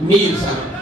मीर साहब।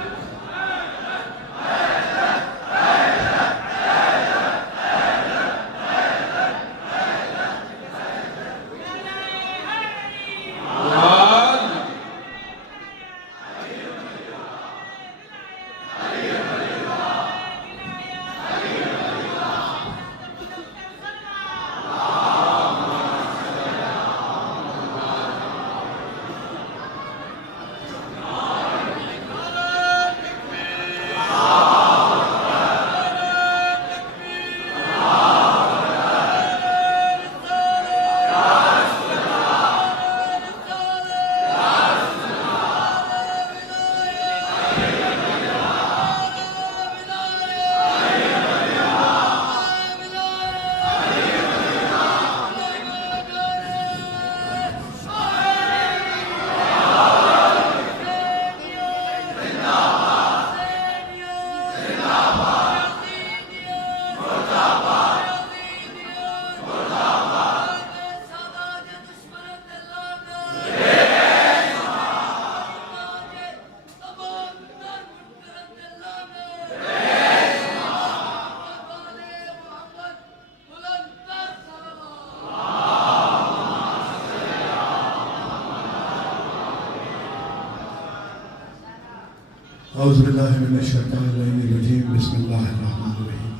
औज़ुबिल्लाहिमिनश्शैतानिर्रजीम बिस्मिल्लाहिर्रहमानिर्रहीम।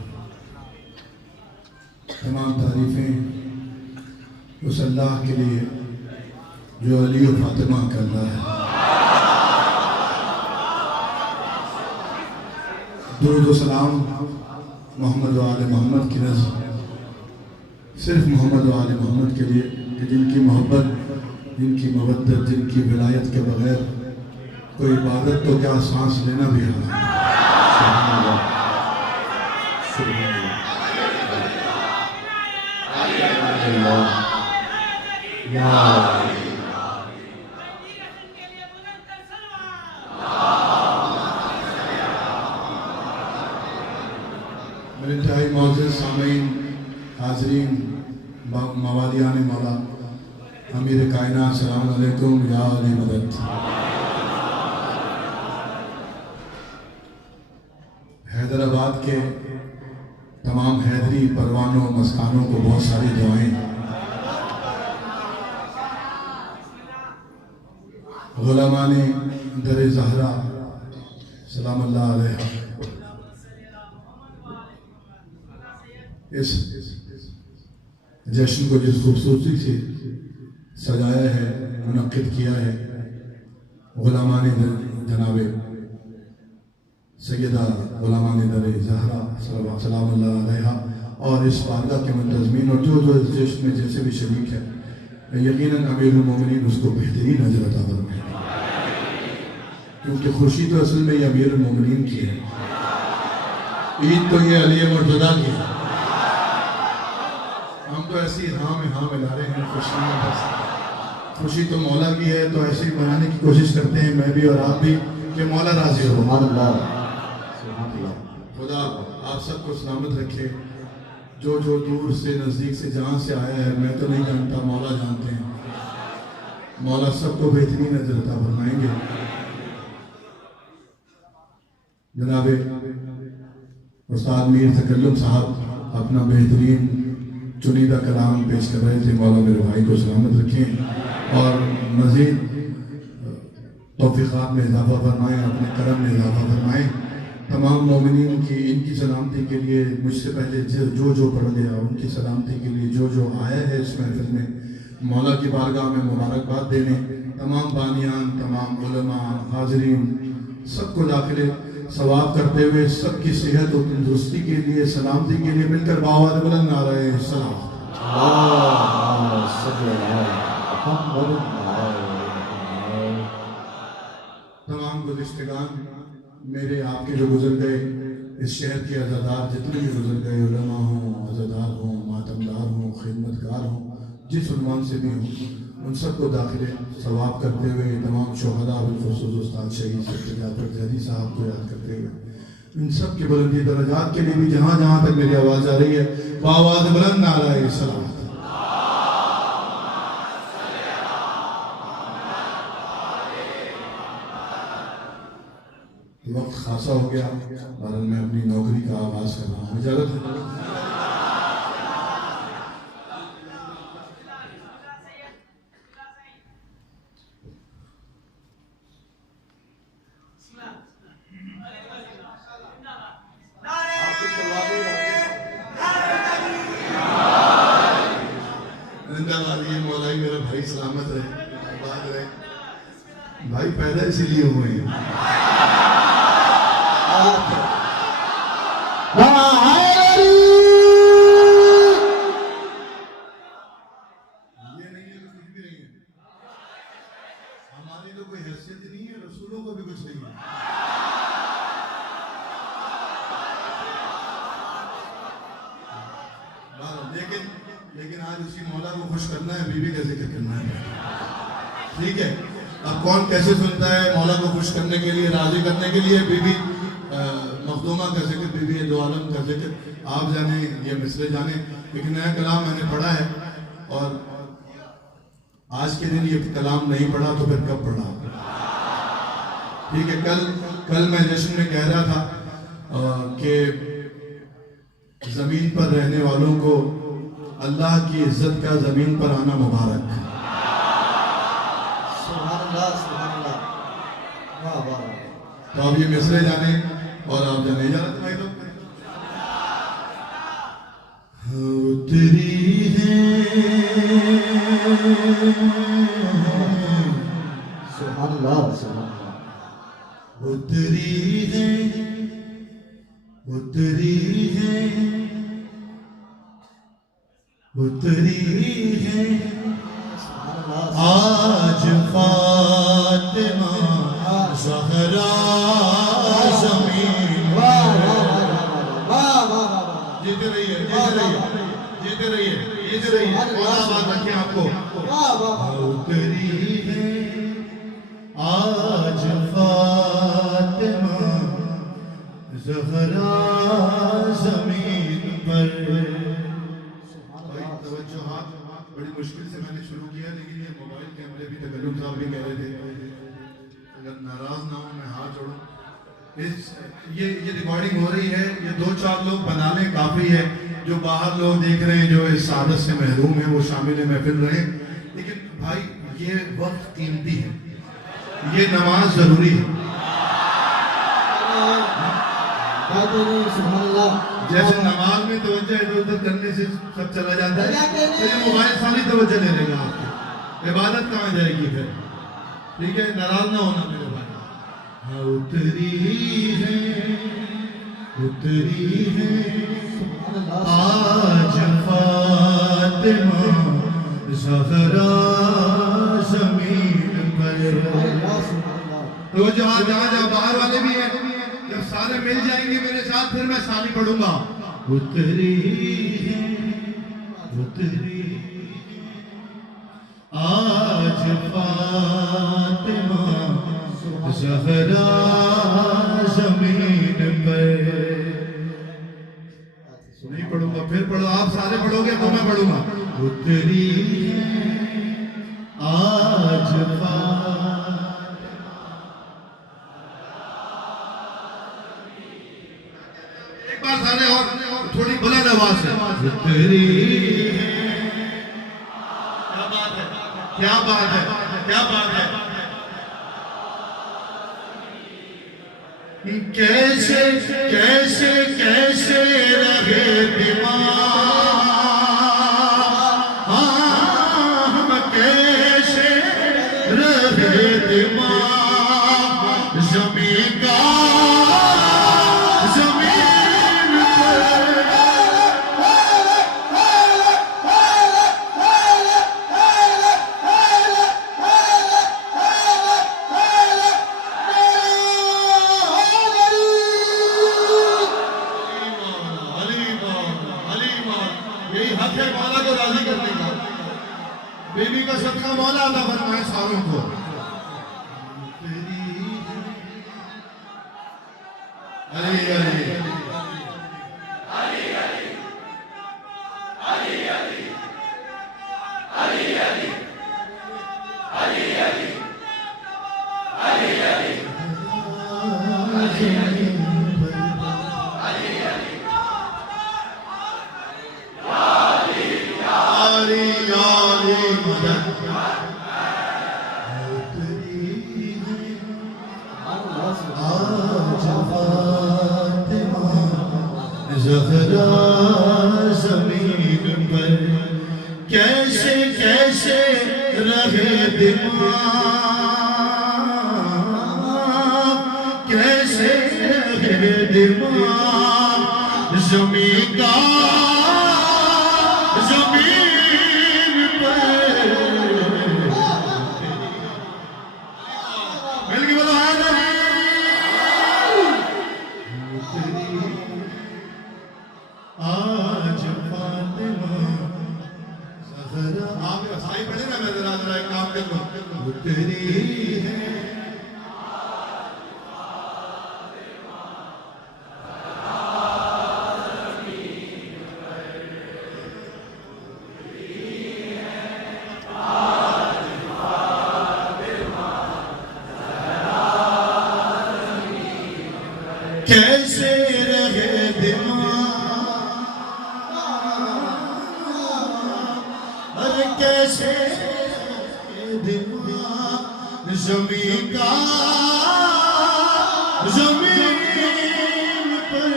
तमाम तारीफ़ें उस अल्लाह के लिए जो अली और फातिमा का अल्लाह है। दुरूद व सलाम मोहम्मद व आले मोहम्मद की नज़र सिर्फ मोहम्मद व आले मोहम्मद के लिए कि जिनकी मोहब्बत, जिनकी मवद्दत, जिनकी विलायत के बगैर कोई इबादत तो क्या सांस लेना भी हराम है। मेरे इंतहाई मौजूद सामीन, हाज़रीन, मवालियान मौला, अमीर कायनात, सलाम अलैकुम या अली मदद। हैदराबाद के तमाम हैदरी परवानों मस्कानों को बहुत सारी दुआएं। गुलामाने दर ज़हरा सलाम अल्लाह अलैहा इस जश्न को जिस खूबसूरती से सजाया है, मुनक्किद किया है, गुलामाने जनाबे सैयदा गुलामाने दर ज़हरा सलाम अल्लाह अलैहा और इस बारगाह के मुंतज़मीन और जो इस जश्न में जैसे भी शरीक है, यकीनन अमीरुल मोमिनीन उसको बेहतरीन अजर अता फरमाए, क्योंकि खुशी तो असल में ये अमीरुल मोमिनीन की है, ईद तो ये अली मुर्तज़ा की है। हम तो ऐसी हाँ में हाँ मिला रहे हैं, खुशी में बस खुशी तो मौला की है, तो ऐसे ही बनाने की कोशिश करते हैं मैं भी और आप भी कि मौला राजी हो। खुदा आप सबको सलामत रखे। जो दूर से नज़दीक से जहाँ से आया है, मैं तो नहीं जानता, मौला जानते हैं। मौला सबको बेहतरीन अजर अता फरमाएंगे। जनाब उस्ताद मीर तकल्लुम साहब अपना बेहतरीन चुनीदा कलाम पेश कर रहे थे। मौला मेरे भाई को सलामत रखें और मज़ीद तौफ़ीक़ात में इजाफ़ा फरमाएँ, अपने करम में इजाफ़ा फरमाएँ। तमाम मोमिनीन की इनकी सलामती के लिए, मुझसे पहले जो पढ़ गया उनकी सलामती के लिए, जो आया है इस महफिल में मौला की बारगाह में मुबारकबाद देने, तमाम बानियान, तमाम उलमा, हाज़रीन सबको दाखिले सवाब करते हुए सबकी सेहत और तंदुरुस्ती के लिए, सलामती के लिए मिलकर बावाज़ बुलंद नारे सलाम। तमाम गुज़िश्तगान मेरे आपके जो गुजर गए, इस शहर के अज़ादार जितने भी गुजर गए, उलमा हों, अज़ादार हों, मातमदार हों, खिदमतगार हों, जिस उन्वान से भी हों, उन सबको दाखिले सवाब करते हुए, तमाम शुहदा बिलखुसूस उस्ताद शहीद सैयद जाफ़र जहरी साहब को याद करते हुए, इन सब की बुलंदी दरजात के लिए भी जहाँ जहाँ तक मेरी आवाज़ आ रही है, बावाज़ बुलंद नारे सलाम। वक्त खासा हो गया, बहरहाल मैं अपनी नौकरी का आगाज़ कर रहा हूँ। इजाज़त है। मौलाई मेरा भाई सलामत रहे, आबाद रहे। भाई पैदा इसीलिए हुए हैं। ये नहीं है, कुछ भी नहीं है। हमारी तो कोई हैसियत नहीं है, रसूलों को भी कुछ नहीं है। लेकिन आज उसी मौला को खुश करना है, बीवी का जिक्र करना है। ठीक है, अब कौन कैसे सुनता है? मौला को खुश करने के लिए, राजी करने के लिए बीवी मखदूमा का जिक्र, बीवी दो आलम का जिक्र, आप जाने ये मिसरे जाने। एक नया कलाम मैंने पढ़ा है, और आज के दिन ये कलाम नहीं पढ़ा तो फिर कब पढ़ा? ठीक है, कल मैं जश्न में कह रहा था कि जमीन पर रहने वालों को अल्लाह की इज्जत का जमीन पर आना मुबारक। तो आप ये मिसरे जाने और आप जाने इजाजत भाई लोग। उतरी है उतरी है उतरी है उतरी है आज फातिमा ज़हरा ज़मीन। जीते रहिए, जीते रहिए, जीते रहिए, जीते रहिए। और बात रखें आपको। उतरी है आज फातिमा ज़हरा ज़मीन पर। बड़ी मुश्किल से मैंने शुरू किया, लेकिन ये मोबाइल कैमरे भी तकल्लुम साहब भी कह रहे थे, अगर नाराज ना हो मैं हाथ जोड़ूं। ये रिकॉर्डिंग हो रही है, ये 2-4 लोग बना लें काफ़ी है। जो बाहर लोग देख रहे हैं, जो इस सादत से महरूम है, वो शामिल महफिल रहे। लेकिन भाई ये वक्त कीमती है, ये नमाज जरूरी है। जैसे नमाज में तवज्जो इधर उधर करने से सब चला जाता है, तो ये मोबाइल सारी तवज्जो ले लेगा आपकी, इबादत कहाँ जाएगी फिर? ठीक है, नाराज ना होना मेरे भाई। हाँ उतरी है आज फातिमा ज़हरा ज़मीन पर। तो जहाँ बाहर वाले भी हैं, जब सारे मिल जाएंगे मेरे साथ, फिर मैं सानी पढ़ूंगा। उतरी आज फातिमा ज़हरा ज़मीन पर। नहीं पढ़ूंगा, फिर पढ़ो, आप सारे पढ़ोगे तो मैं पढ़ूंगा। उतरी आज सारे और थोड़ी बुलंद आवाज से। उतरी क्या बात है, क्या बात है। कैसे कैसे कैसे रहे दिमाग, हम कैसे रहे दिमाग ज़मीन का। बीबी का सदका मौला अता फरमाए सारों को। अली अली ज़हरा ज़मीन पर कैसे कैसे रहे दिमाग, कैसे रहे दिमाग ज़मीन का, ज़मीन पर मिल के बोलो आज फातिमा ज़हरा। आप साई पढ़े ना, मैं जरा एक काम कर लूं। तेरी है कैसे रहे दिमाग, अरे कैसे दिमाग ज़मीन का, ज़मीन पर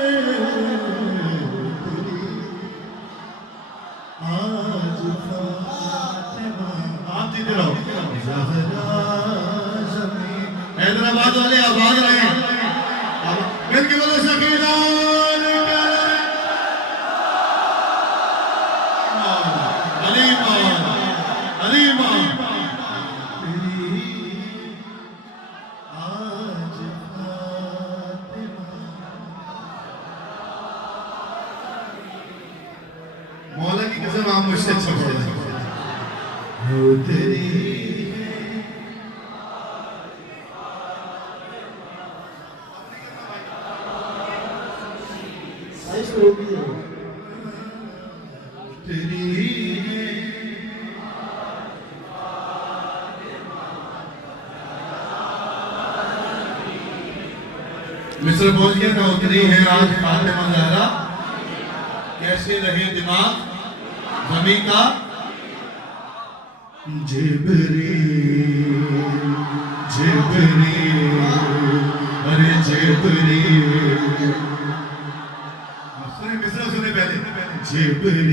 आज फातिमा। आप जीते रहो। ज़हरा ज़मीन। हैदराबाद वाले आबाद रहे हैं, मिलके बोलो सकीना अलीमा, अलीमा आज मौला की कसम आप मुझसे अच्छा पढ़ रहे हो। तेरी मिस्र बोल गया ना, उतनी है आज फातिमा ज़हरा, कैसे रहे दिमाग ज़मीन का। जिब्रील जिब्रील अरे जिब्रील, मिस्र सुने पहले। जिब्रील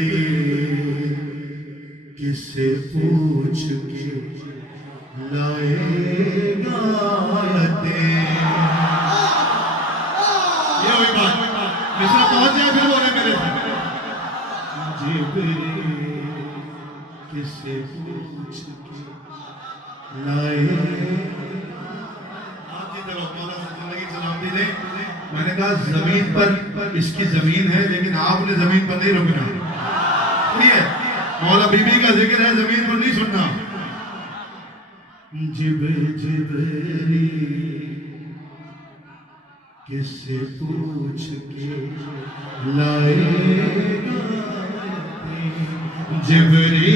किससे पूछ के लाएगा मिस्र पहुंच जाए फिर बोले मेरे से। जिब्रील किससे पूछ के लाए। आप जी चलो मौला जिंदगी सलामती दे। मैंने कहा जमीन पर इसकी जमीन है, लेकिन आपने जमीन पर नहीं रुकना, ठीक है? मौला बीबी का जिक्र है, जमीन पर नहीं सुनना। जिब्रील किससे पूछ के लाएगा, जिब्रील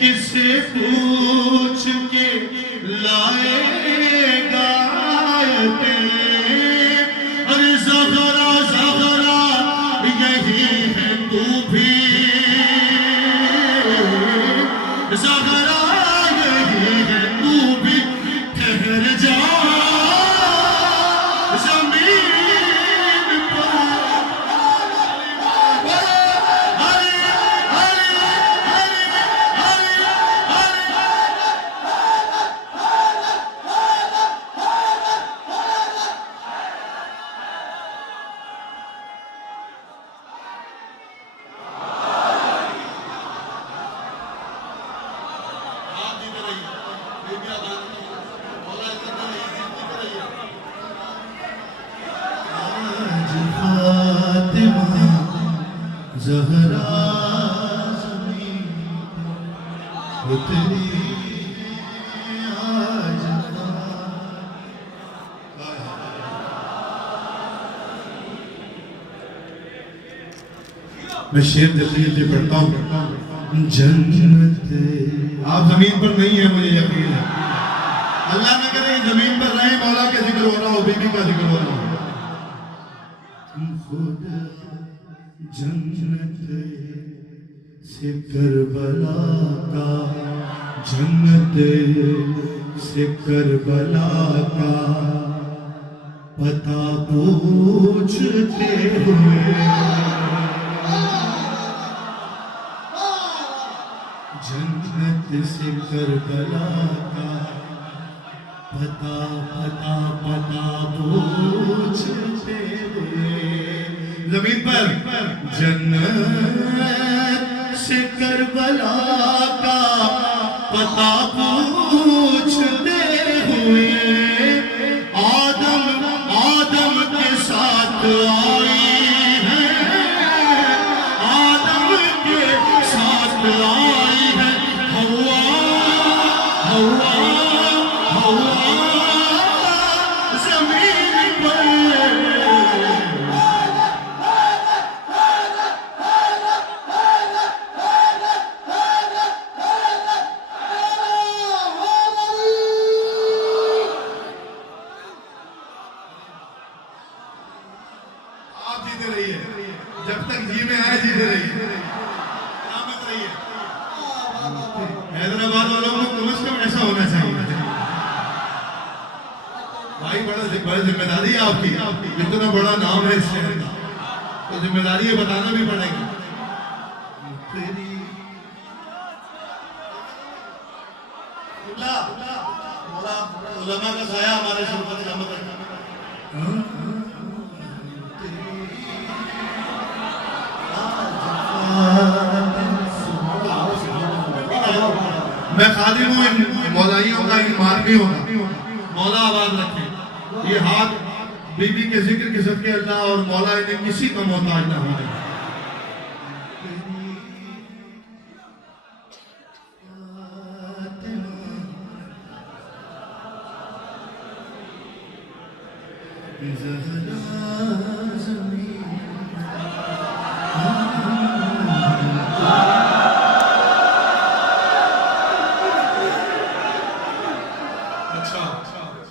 किससे पूछ के लाएगा। अरे ज़हरा ज़हरा यही है तू भी, ज़हरा यही है तू भी, ठहर जा ज़हरा उतरी आज। मैं शेर जल्दी पढ़ता हूँ। जन्नत आप जमीन पर नहीं है, मुझे यकीन है। अल्लाह न करे जमीन पर रहे, मौला के जिक्र हो बीबी का जिक्र हो रहा है। खुद जन्नत से करबला का, जन्नत से करबला का पता पूछते हुए, जन्नत से करबला का पता पता पता पूछते हुए, जमीन पर जन्नत से करबला का पता पूछते हुए, आदम आदम के साथ आई है, आदम के साथ आई है हवा हवा हवा जमीन पर। आप जीते रहिए, जब तक जी में आए जीते रहिए, सलामत रहिए। हैदराबाद वालों को कम से कम ऐसा होना चाहिए भाई। बड़ा जिम्मेदारी है आपकी, इतना बड़ा नाम है इस शहर का, तो जिम्मेदारी है, बताना भी पड़ेगा। उलमा का साया हमारे सर पर सलामत रखना। मैं खादिम हूँ इन मौलाइयों का, इन मानवियों का, मौला आबाद रखे। ये हाथ बीबी के जिक्र के सदके अल्लाह और मौला इन्हें किसी का मोहताज ना होने।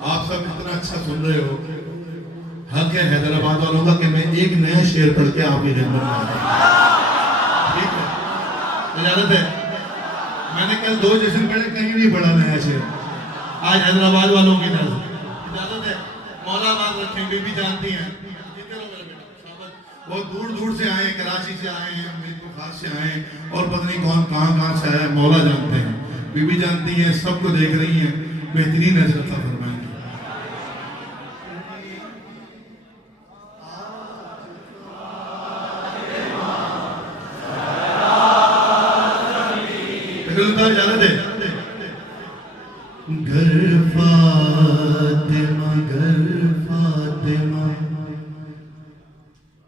आप सब इतना अच्छा सुन रहे हो, हक है हैदराबाद वालों का कि मैं एक नया शेर पढ़ के आपकी खिदमत में आया। ठीक है, इजाजत है। मैंने कल 2 जश्न पहले कहीं नहीं पढ़ा नया शेर, आज हैदराबाद वालों की तरफ से इजाजत है। मौला बात रखें, बीबी जानती हैं, बहुत दूर दूर से आए, कराची से आए हैं, मीरपुर खास से आए हैं, और पता नहीं कौन कहाँ से आया, मौला जानते हैं, बीबी जानती है, सबको देख रही हैं, बेहतरीन नजर अता फरमाएंगे। इजाजत है। घर फातिमा, घर फातिमा,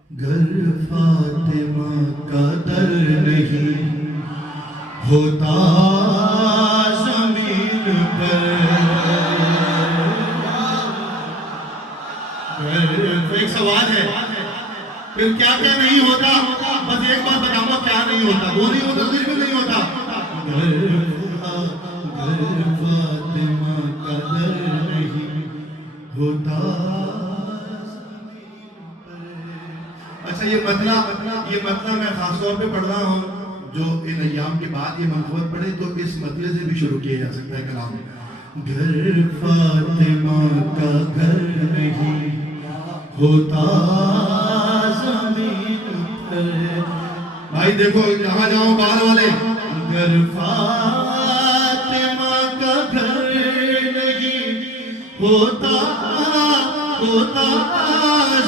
घर फातिमा का दर नहीं होता जमीन पर। एक सवाल है, फिर क्या क्या नहीं होता? बस एक बात बताऊंगा, क्या नहीं होता? वो नहीं होता, कुछ भी नहीं होता। घर फातिमा का दर नहीं होता। अच्छा, ये मतलब मैं खासतौर पे पढ़ रहा हूँ, जो इन अय्याम के बाद ये मनसूबत पढ़े तो इस मतले से भी शुरू किया जा सकता है कलाम। घर फातिमा का घर नहीं होता जमीन पर। भाई देखो, जहाँ जाओ बाहर वाले, घर फातिमा का घर नहीं होता, होता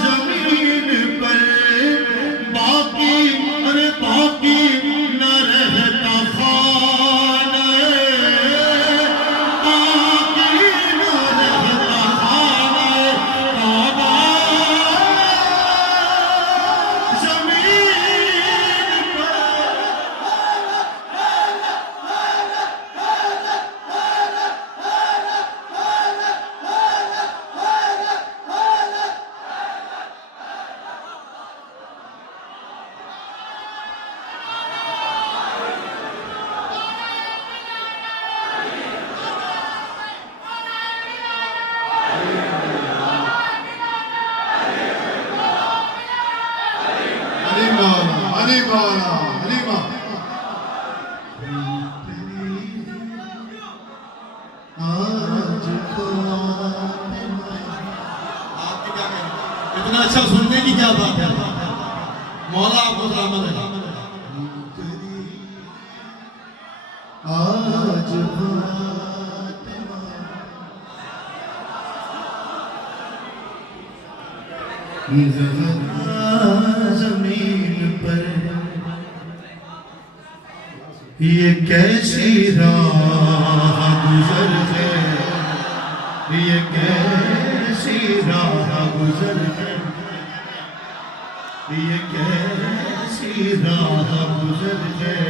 जमीन पर। बाकी अरे बाकी न रहता खाने, बाकी न रहता खाने, काबा जमीन पर। अली मौला अली मौला आपके क्या कहना? इतना अच्छा सुनने की क्या बात है। मौला आपको सलामत है। आज जमीन पर ये कैसी राह गुजर है, ये कैसी राह गुजर है, ये कैसी राह गुजर है,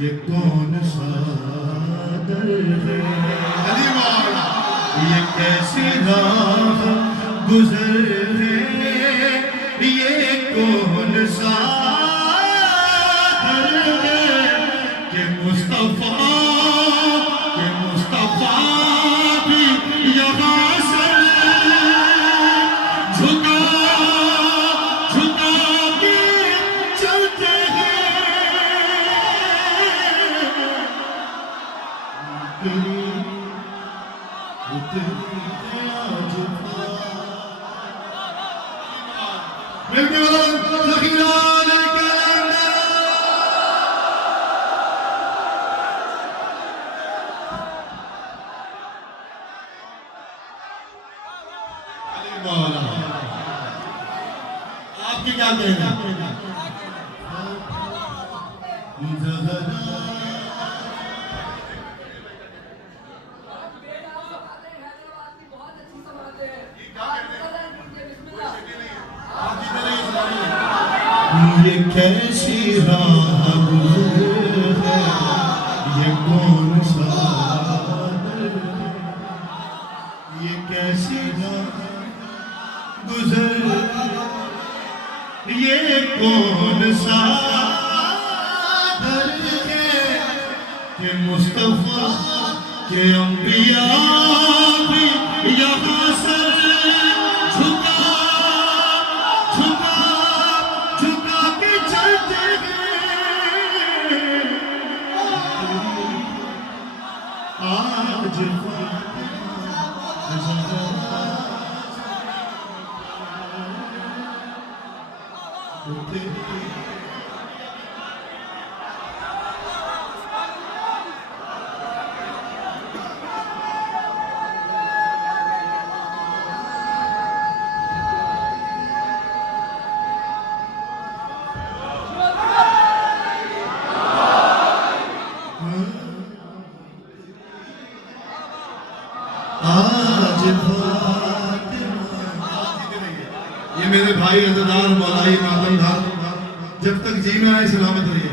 ये कौन सा दर है। अली मौला ये कैसी राह गुजर है, ये कौन सा दर है कि मुस्तफा भी यहाँ से झुका झुका के चलते हैं। आपकी क्या कहना? ये कैसी राह गुजर है, ये कौन सा दर है, ये कैसी राह गुजर, ये कौन सा दर है कि मुस्तफा के अंबिया भी यहाँ से झुका झुका झुका के चलते हैं। आज ये मेरे भाई अज़दार मौलाई मातमदार जब तक जी में आए सलामत रहिए।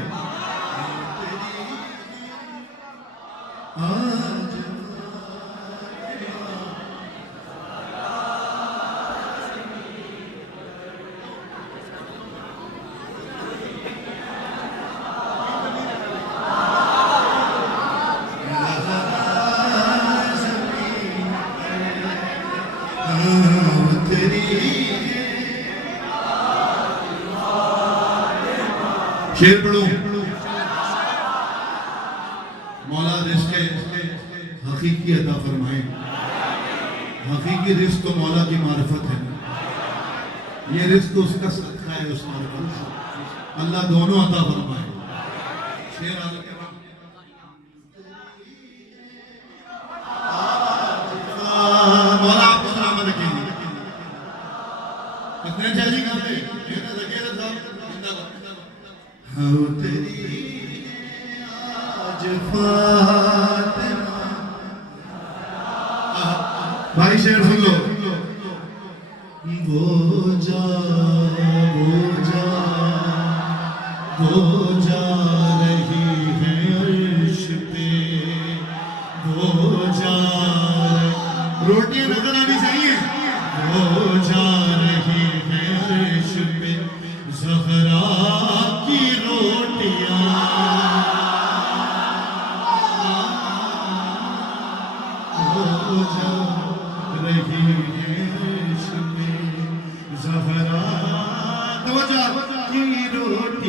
शेर पढ़ो। मौला रिज़्क़ हकीकी अता फरमाए। हकीकी रिज़्क़ तो मौला की मारिफत है, ये रिज़्क़ उसका सदका है, उस मारिफत अल्लाह दोनों अता फरमाए। शेर मौला आपको सलामत रखेंगे। कितने चाहिए गाते हाँ तेरी आज फातिमा। भाई शेर सुन लो। वो जा रही है अर्श पे, वो जा रोटियां नजर आनी चाहिए। वो जा रही है अर्श पे ज़हरा की रोटियां, वो जा रही है अर्श पे ज़हरा की रोटियां।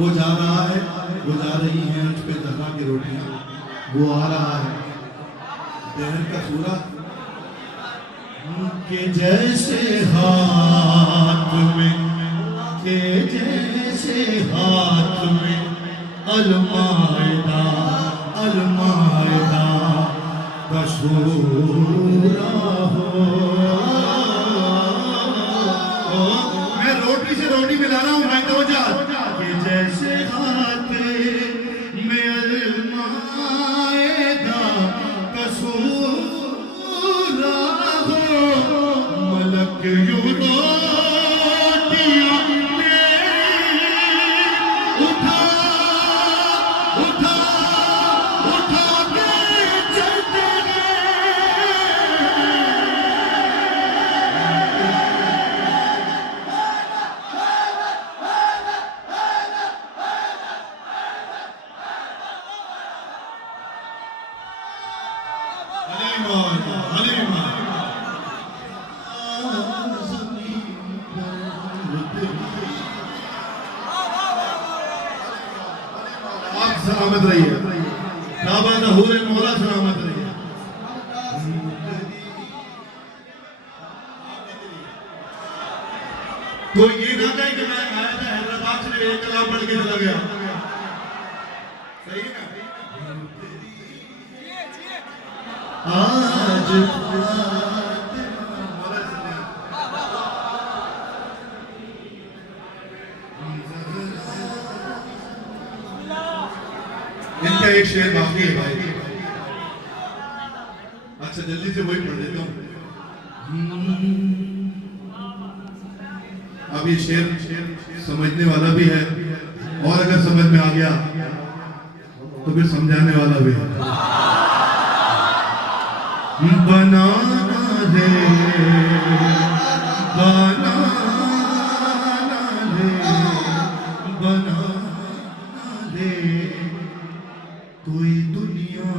वो जा रहा है, वो जा रही हैं उस पे दगा की रोटियां, वो आ रहा है दहर का सूरा के जैसे हाथ में, के जैसे हाथ में अलमायदा अलमायदा कसूरा हो। मैं रोटी से रोटी मिला रहा हूँ भाई तवज्जो, के जैसे हाथ में अलमायदा कसूरा हो, मलक यूं रोटियां उठा उठा उठा के चलते सलामत रहिए, काबा ज़हूर मौला सलामत रहिए। कोई ये ना कहे कि मैं आया था हैदराबाद से एक कलाम पढ़ के चला गया, सही है ना? आज इनका एक शेर बाकी है भाई, अच्छा जल्दी से वही पढ़ देता हूँ। अब ये शेर समझने वाला भी है और अगर समझ में आ गया तो फिर समझाने वाला भी है। बनाना दे बनाना दे बनाना दे कोई दुनिया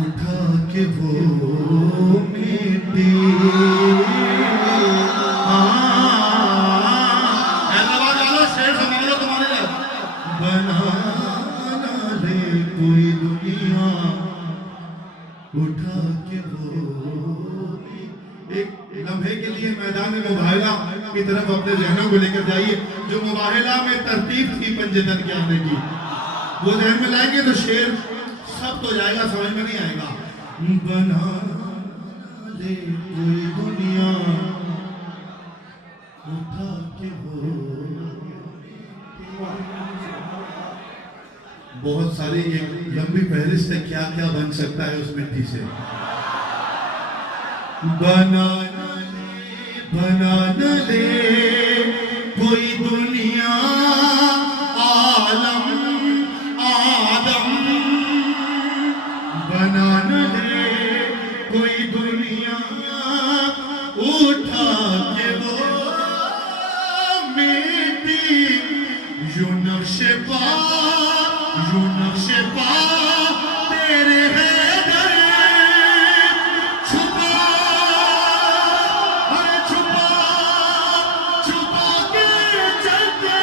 उठा के वो मेटे। हैदराबाद वालों शेर संभालो तुम्हारे लिए। बनाना दे कोई दुनिया उठा के वो। एक लम्हे के लिए मैदान मुबाहिला की तरफ अपने जहनों को लेकर जाइए। जो मुबाहिला में तरतीब थी पंजतन के आने की, वो जहन में लाएंगे तो शेर सब तो जाएगा, समझ में नहीं आएगा। बना दे कोई दुनिया उठा के वो। बहुत सारी एक लंबी फहरिस्त है क्या क्या बन सकता है उस मिट्टी से। बनाना दे कोई दुनिया आलम आदम। बनाना दे कोई दुनिया उठा के वो मिट्टी। यूं नक्शे पा तेरे हैदर छुपा छुपा के चलते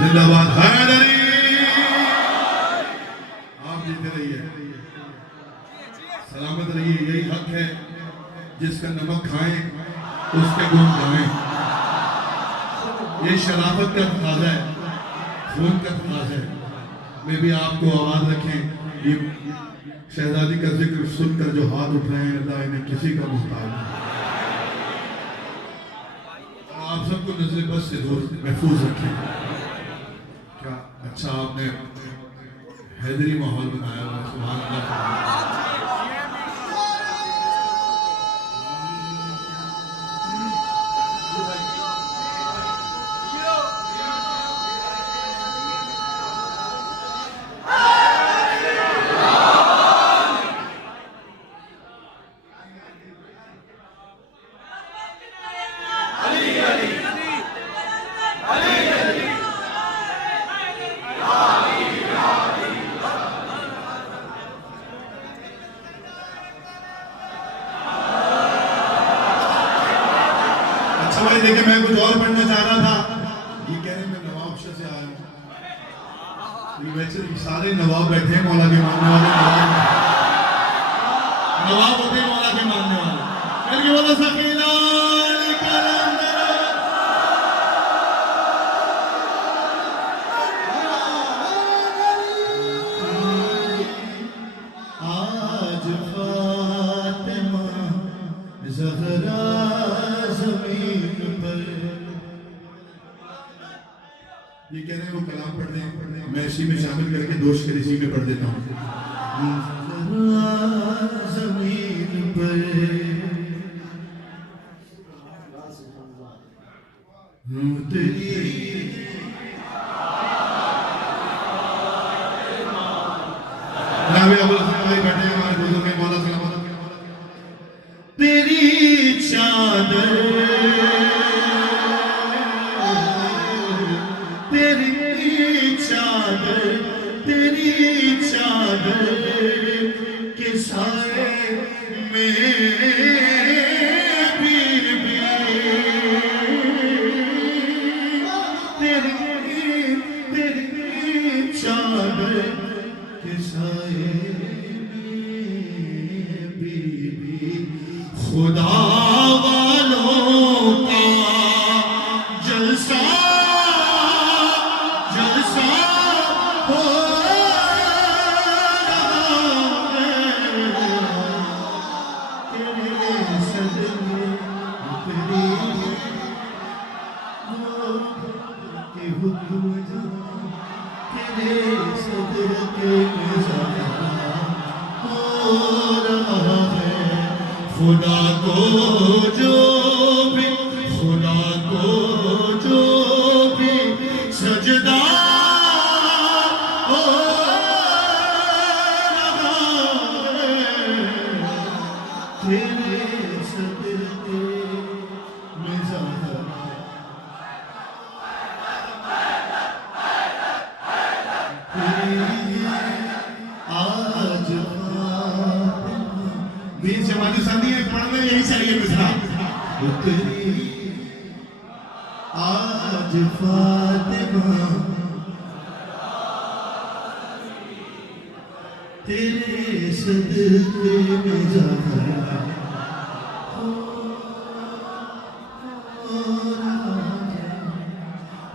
जिंदाबाद हैदरी। आप जीते रहिए, सलामत रहिए। यही हक है, जिसका नमक खाएं उसके गुण गाएं। ये शराफत का तकाज़ा है, खून का तकाज़ा है। मैं भी आपको आवाज रखें। ये शहजादी का जिक्र सुनकर जो हाथ उठ रहे हैं, अल्लाह इन्हें किसी का मुहताज नहीं। आप सबको नजर बस से दूर महफूज रखें। अच्छा आपने हैदरी माहौल बनाया हुआ है, सुभान अल्लाह। देखिए मैं कुछ और पढ़ना चाह रहा था, ये कह रहे मैं नवाबशाह से आया हूँ। ये वैसे सारे नवाब बैठे हैं, मौला के मानने वाले नवाब होते हैं, मौला के मानने वाले। करके बोलो सकीना आज फातिमा ज़हरा ये कह रहे हैं वो कलाम पढ़ दें, मैं इसी में शामिल करके दोष के इसी में पढ़ देता हूँ। ज़मीन पर तेरी भाई बैठे हैं हमारे बुजुर्ग हैं, मौला सलामत। तेरी चादर के साए में तेरी चादर के साए में बीबी खुदा वालों का जलसा जलसा हो खुदा को जो भी सजदा हो रहा है, तेरे सदके में ज़हरा आज बीच जमानी शादी है, पढ़ने यही चाहिए मिसरा। आज फातिमा तेरे सदके में ज़हरा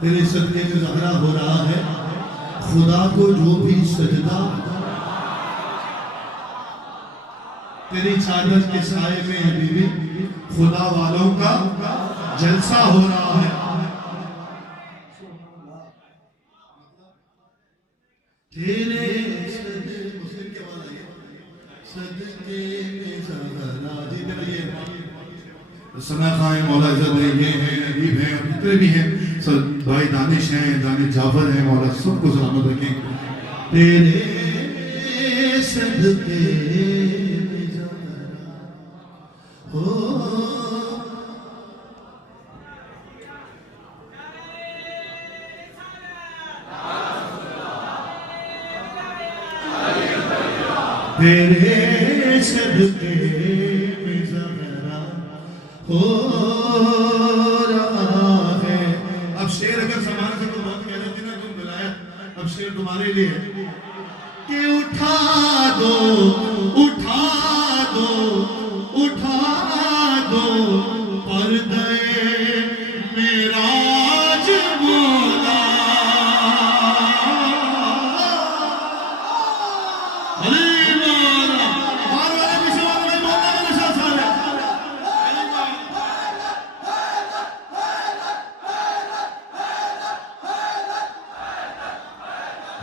तेरे सदके में ज़हरा हो रहा है। खुदा को जो भी सजदा तेरी चादर के साए में है बीबी, खुदा वालों का जलसा हो रहा है। तेरे सदके में ज़हरा सना खाए मौला इज़्ज़त है, ये हैं अदीब हैं और जितने भी हैं सब भाई दानिश हैं, दानिश जाफर हैं, मौला सबको सलामत रखें। तेरे सदके में ज़हरा हो तेरे सदके में ज़हरा हो रहा है। अब शेर अगर समान से तो बहुत मेहनत थी ना, तुम बुलाया, अब शेर तुम्हारे लिए कि उठा दो उठा दो उठा दो पर्दे मेराज मौला,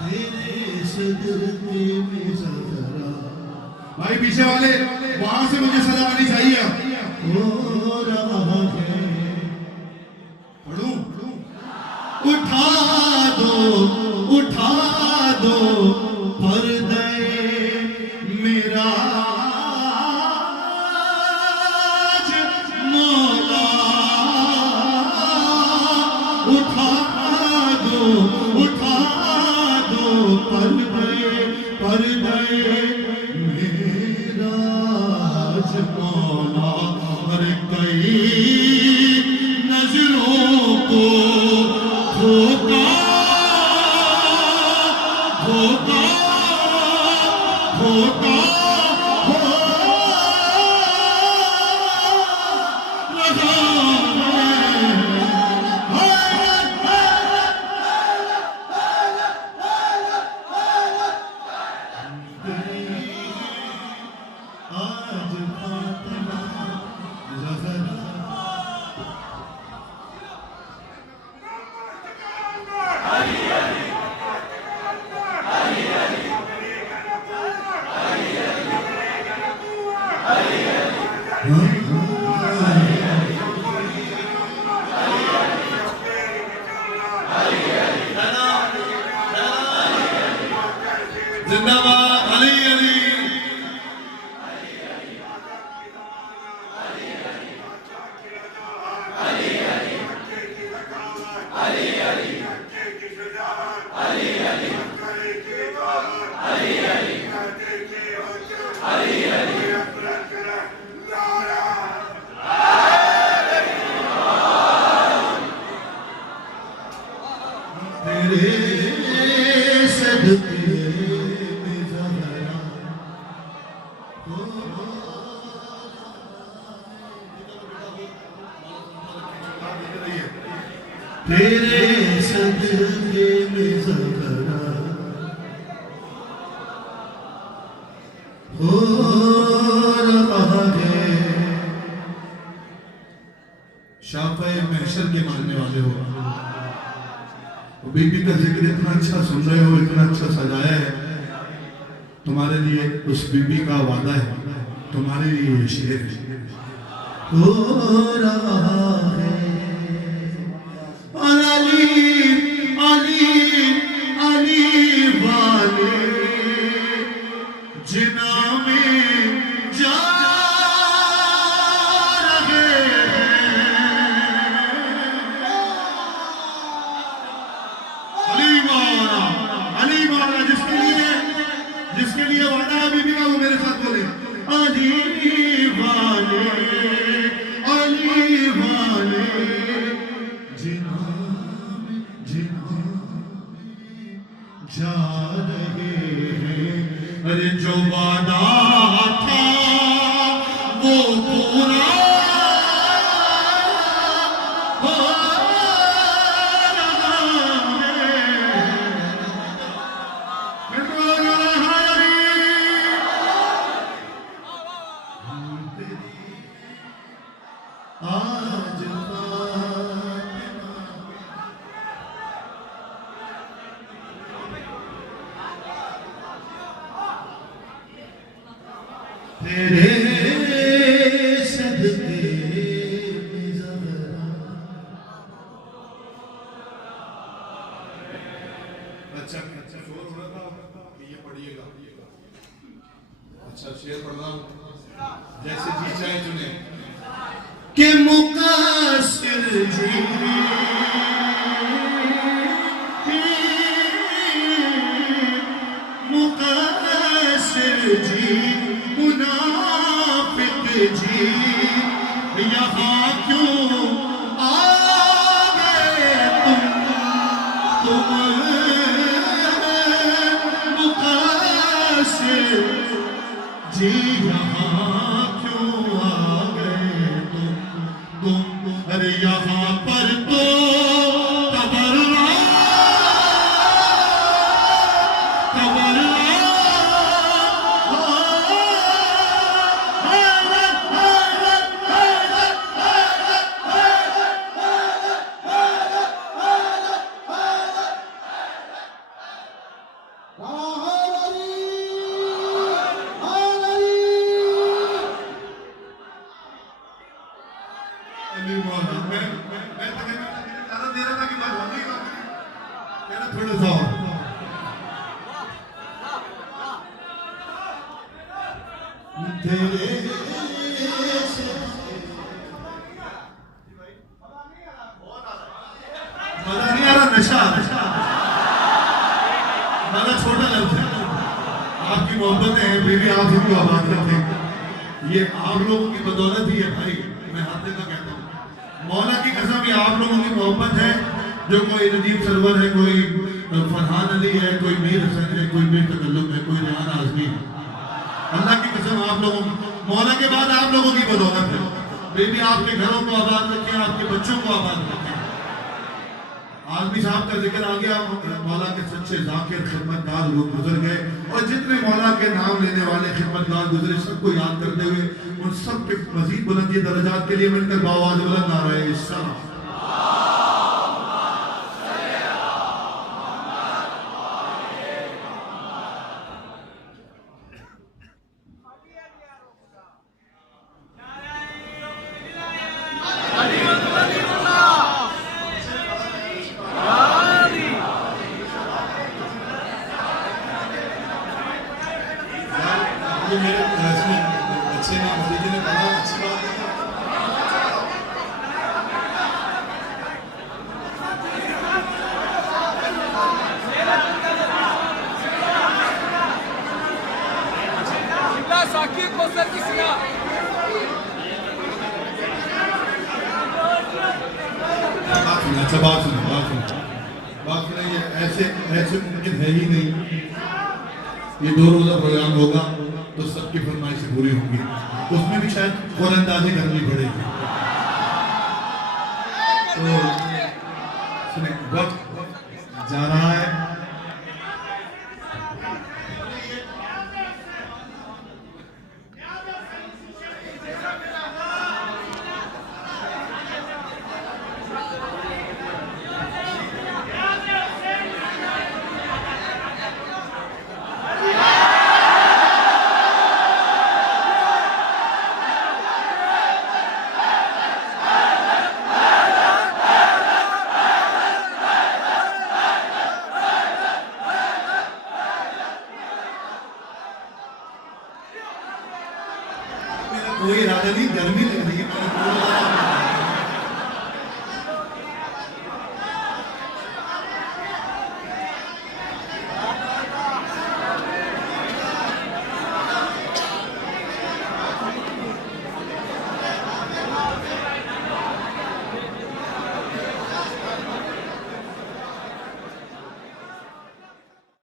तेरे सदके में ज़रा भाई पीछे वाले वहां से मुझे सजा आनी चाहिए। हो रहा है। पढ़ूं? उठा दो पर्दे मेरा मौला, उठा दो पर्दे मेरा मौला। और कई नजरों को धोखा जिंदाबाद अली अली। तेरे सदके में ज़रा तेरे सदके में ज़रा हो रहा है। शाफ़े महशर के मानने वाले हो, बीबी का जिक्र इतना अच्छा सुन रहे हो, इतना अच्छा सजाया है। तुम्हारे लिए उस बीबी का वादा है, तुम्हारे लिए ये शेर है। हो रहा है। और अली वाले जिना में जा रहे अली मारा जिसके लिए वादा है बीबी का, वो मेरे साथ बोले। अली वाले जिना जा रहे हैं। अरे जो वादा था वो पूरा हो आज तेरे सदके में ज़रा। अच्छा शोर हो रहा था कि ये पढ़िएगा। अच्छा शेर पढ़ रहा हूँ, जैसे जी चाहे चुने। के मुकासिर जी मुनाफिक जी यहाँ क्यों आ गए तुम मुकासिर जी यहाँ क्यों आ गए तुम। अरे यहाँ मैं इजाजत दे रहा था कि बात होगी कहना थोड़ा सा और तेरे मजा नहीं आ रहा, नशा मजा छोटा लफ्ज है। आपकी मोहब्बतें हैं फिर भी आप सबको आबाद रखें। ये आप लोगों की बदौलत ही है भाई, मैं हाथ देकर कहता हूँ मौला की कसम, ये आप लोगों की मोहब्बत है। जो कोई नजीब सरवर है, कोई फरहान अली है, कोई मीर हसन है, कोई मीर तकल्लुम है, कोई रेहान आजमी है। अल्लाह की कसम आप लोगों मौला के बाद आप लोगों की बदौलत है। बेबी आपके घरों को आबाद रखें, आपके बच्चों को आबाद रखें। आजमी साहब का जिक्र आ गया, मौला के सच्चे जाकिर खिदमतगार लोग गुजर गए और जितने मौला के नाम लेने वाले खिदमतगार गुजरे सबको याद करते हुए उन सब के मजीद बुलंदी दर्जात के लिए मिलकर बावाज़ बुलंद नारे सलाम। मेरे बच्चे ने भतीजे ने कहा अच्छी बात है। साकिब को सर किसका अच्छा बात सुनो ये ऐसे मुमकिन है ही नहीं। ये 2 रोजा प्रोग्राम होगा तो सबकी फरमाइशें पूरी होंगी, उसमें भी शायद क़ुरानंदाज़ी करनी पड़ेगी। तो सुने वक्त जा रहा है।